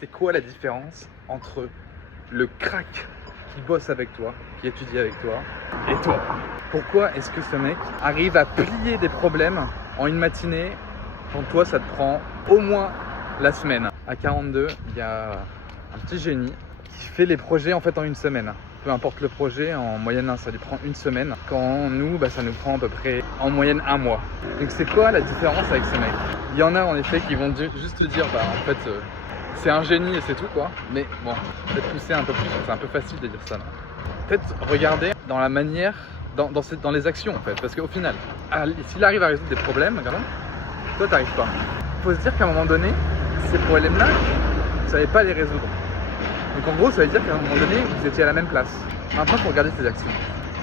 C'est quoi la différence entre le crack qui bosse avec toi, qui étudie avec toi, et toi? Pourquoi est-ce que ce mec arrive à plier des problèmes en une matinée quand toi ça te prend au moins la semaine? À 42, il y a un petit génie qui fait les projets en fait en une semaine. Peu importe le projet, en moyenne ça lui prend une semaine. Quand nous, ça nous prend à peu près en moyenne un mois. Donc c'est quoi la différence avec ce mec? Il y en a en effet qui vont juste te dire en fait c'est un génie et c'est tout quoi. Mais bon, peut-être pousser un peu plus, c'est un peu facile de dire ça. Peut-être regarder dans la manière, dans les actions en fait. Parce qu'au final, s'il arrive à résoudre des problèmes, toi t'arrives pas. Il faut se dire qu'à un moment donné, ces problèmes-là, vous ne savez pas les résoudre. Donc en gros, ça veut dire qu'à un moment donné, vous étiez à la même place. Maintenant, il faut regarder ses actions.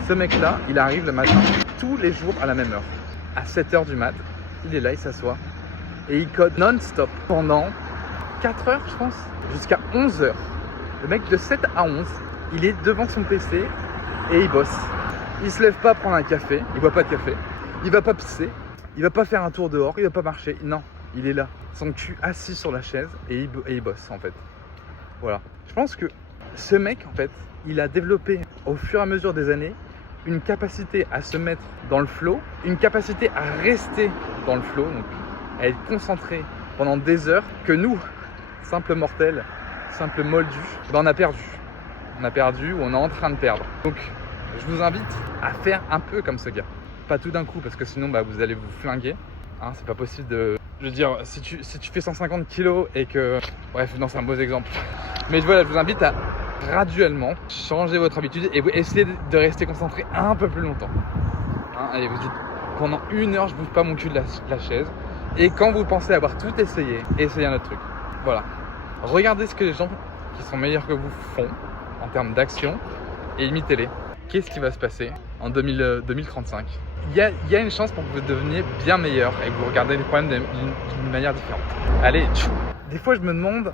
Ce mec-là, il arrive le matin, tous les jours à la même heure. À 7h du mat, il est là, il s'assoit et il code non-stop pendant 4 heures, je pense, jusqu'à 11h. Le mec, de 7 à 11, il est devant son PC et il bosse. Il se lève pas prendre un café, il boit pas de café, il va pas pisser, il va pas faire un tour dehors, il va pas marcher. Non, il est là, son cul assis sur la chaise et il bosse en fait. Voilà. Je pense que ce mec, en fait, il a développé au fur et à mesure des années une capacité à se mettre dans le flow, une capacité à rester dans le flow, donc à être concentré pendant des heures que nous, simples mortels, simples moldus, on a perdu. On a perdu ou on est en train de perdre. Donc, je vous invite à faire un peu comme ce gars. Pas tout d'un coup, parce que sinon, vous allez vous flinguer. Hein, c'est pas possible de... Je veux dire, si tu fais 150 kilos et que... Bref, non, c'est un mauvais exemple. Mais voilà, je vous invite à graduellement changer votre habitude et essayer de rester concentré un peu plus longtemps. Hein, allez, vous dites, pendant 1 heure, je bouge pas mon cul de la chaise. Et quand vous pensez avoir tout essayé, essayez un autre truc. Voilà. Regardez ce que les gens qui sont meilleurs que vous font en termes d'action et imitez-les. Qu'est-ce qui va se passer en 2035? Il y a une chance pour que vous deveniez bien meilleur et que vous regardez les problèmes d'une manière différente. Allez, tchou. Des fois, je me demande